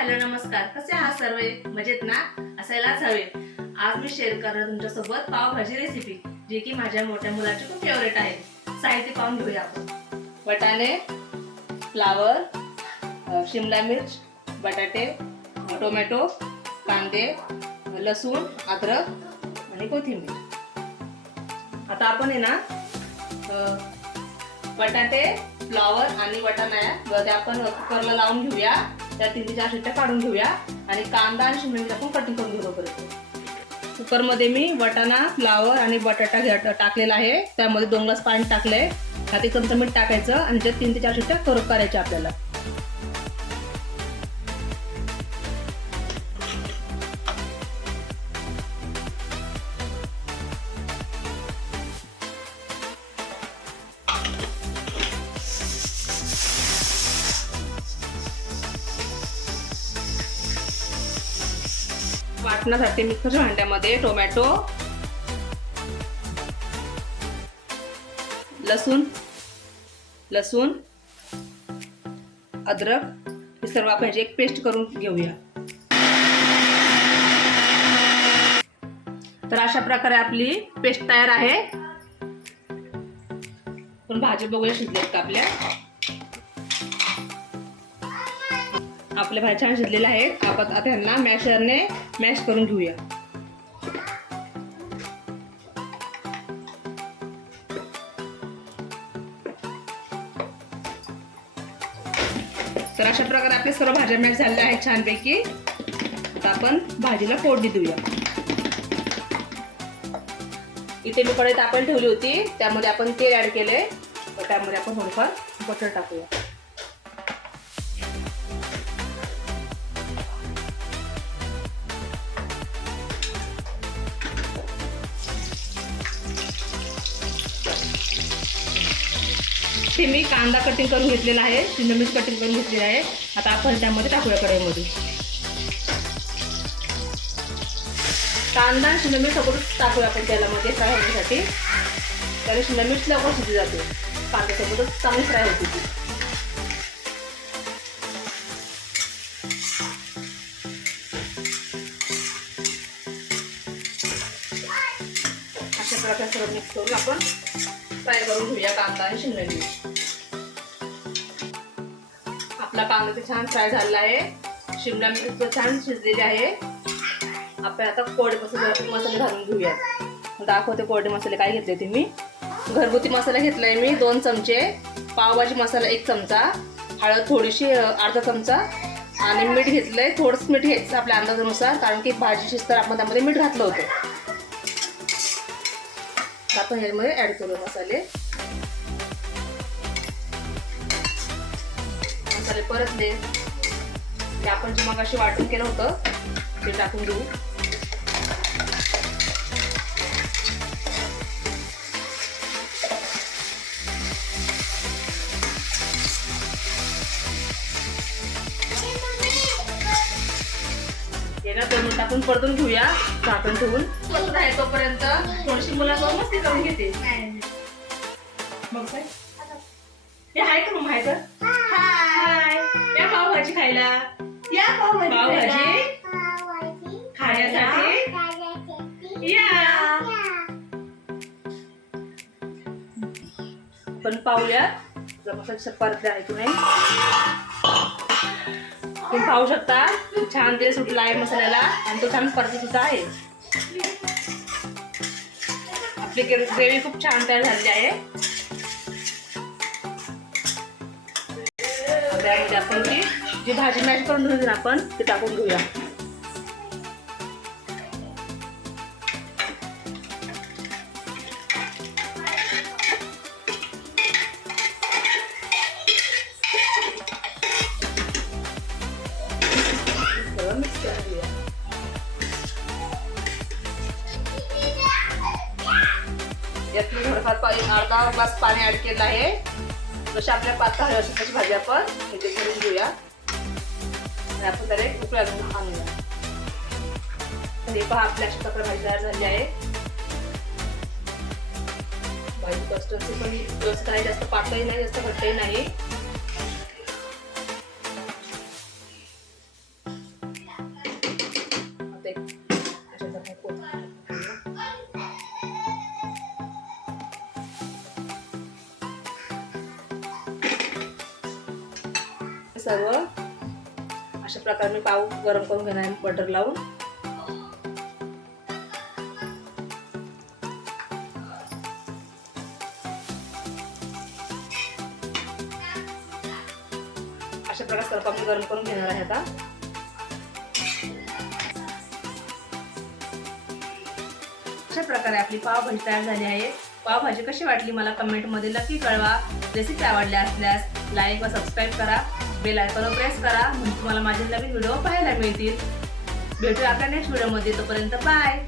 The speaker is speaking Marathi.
हॅलो नमस्कार. कसे आहात सर्व? मजेत ना? असायलाच हवे. आज मी शेअर करणार तुमच्यासोबत पावभाजी रेसिपी, जी की माझ्या मोठ्या मुलाची खूप फेवरेट आहे. साहित्य पाहून घेऊया आपण. वाटाणे, फ्लावर, शिमला मिर्च, बटाटे, टोमॅटो, कांदे, लसूण, अद्रक आणि कोथिंबीर. आता आपण आहे ना बटाटे, फ्लावर आणि वाटाणा ते आपण कुकरला लावून घेऊया. त्या 3 ते 4 शिट्ट्या काढून घेऊया आणि कांदा आणि शिमला मिरची आपण कटिंग करून घेऊ. कुकर मध्ये मी वाटाणा, फ्लावर आणि बटाटा टाकलेला आहे. त्यामध्ये 2 ग्लास पाणी टाकलंय. हाती चमचा मीठ टाकायचं आणि त्या 3 ते 4 शिट्ट्या करायच्या आपल्याला. वाटण्यासाठी मिक्सरच्या भांड्यामध्ये टोमॅटो, लसूण, अद्रक हे सर्व आपण एक पेस्ट करून घेऊया. तर अशा प्रकारे आपली पेस्ट तयार आहे. पण भाजी बघूया शिजलेत का आपल्या. आपल्या भाज्या छान शिजलेल्या आहेत. आपण आता ह्यांना मॅशरने मॅश करून घेऊया. तर अशा प्रकारे आपल्या सर्व भाज्या मॅश झालेल्या आहेत छानपैकी. आता आपण भाजीला फोडणी देऊया. इथे मी कढई तापायला ठेवली होती. त्यामध्ये आपण तेल ऍड केले. तर त्यामध्ये आपण थोडंफार बटर टाकूया. ते मी कांदा कटिंग करून घेतलेला आहे, शिमला मिरची कटिंग करून घेतलेली आहे. आता आपण त्यामध्ये टाकूया कढईमध्ये. कांदा शिमला मिरची सगळं टाकूया आपण तेलामध्ये फ्राय होण्यासाठी. त्याला शिमला मिरची लवकर शिजली जाते. कांद्यासोबतच चांगली फ्राय होते ती. अशा प्रकारे सर्व मिक्स करून आपण फ्राय करून घेऊया कांदा आणि शिमला मिरची. आपला कांदा तर छान फ्राय झालेला आहे. शिमला मिरची छान शिजलेली आहे. आपण आता कोरडे मसाले घालून घेऊया. दाखवते कोरडे मसाले काय घेतले ते मी. घरगुती मसाला घेतलाय मी 2 चमचे, पावभाजी मसाला 1 चमचा, हळद थोडीशी अर्धा चमचा आणि मीठ घेतलंय. थोडंच मीठ घ्यायचं आपल्या अंदाजानुसार, कारण की भाजी शिजताना आपण त्यामध्ये मीठ घातलं होतं. आपण ह्यामध्ये ऍड करू मसाले. मसाले परतले ते आपण जे मगाशी वाटून केलं होतं ते टाकून देऊ. आपण परतून घेऊया झाकण ठेवून. परतून आहे तोपर्यंत थोडीशी मुलांसोबत मस्ती करून घेते. मग काय हे आहे का? मग आहे का? हाय, या पावभाजी खायला. या पावभाजी खाण्यासाठी या. पण पाहूया जर परतले आहे की नाही. तुम्ही पाहू शकता छान तेल सुटला आहे मसाल्याला आणि तो छान परतत सुद्धा आहे. आपली ग्रेव्ही खूप छान तयार झालेली आहे. त्यामध्ये आपण जी भाजी मॅश करून घेऊन आपण ते टाकून घेऊया. यात मी थोडंफार अर्धा ग्लास पाणी ऍड केलं आहे. जशी आपल्या पातळ हवी असेल तशी भाजी आपण इथे करून घेऊया आणि आपण त्याला एक उकळी आणूया. तर हे पहा आपल्या अशा प्रकारे भाजी तयार झाली आहे. भाजी कस्टर्डची पण व्यवस्थित आहे. जास्त पातळही नाही, जास्त घट्टही नाही. सर्व अशा प्रकारे मी पाव गरम करून घेणार आहे बटर लावून. अशा प्रकारे सर्व पाव मी गरम करून घेणार आहे आता. अशा प्रकारे आपली पावभाजी तयार झाली आहे. पावभाजी कशी वाटली मला कमेंटमध्ये नक्की कळवा. रेसिपी आवडल्या असल्यास लाईक व सबस्क्राईब करा. बेल आयकॉनवर प्रेस करा म्हणजे तुम्हाला माझे नवीन व्हिडिओ पाहायला मिळतील. भेटूया आपल्या नेक्स्ट व्हिडिओमध्ये. तोपर्यंत बाय.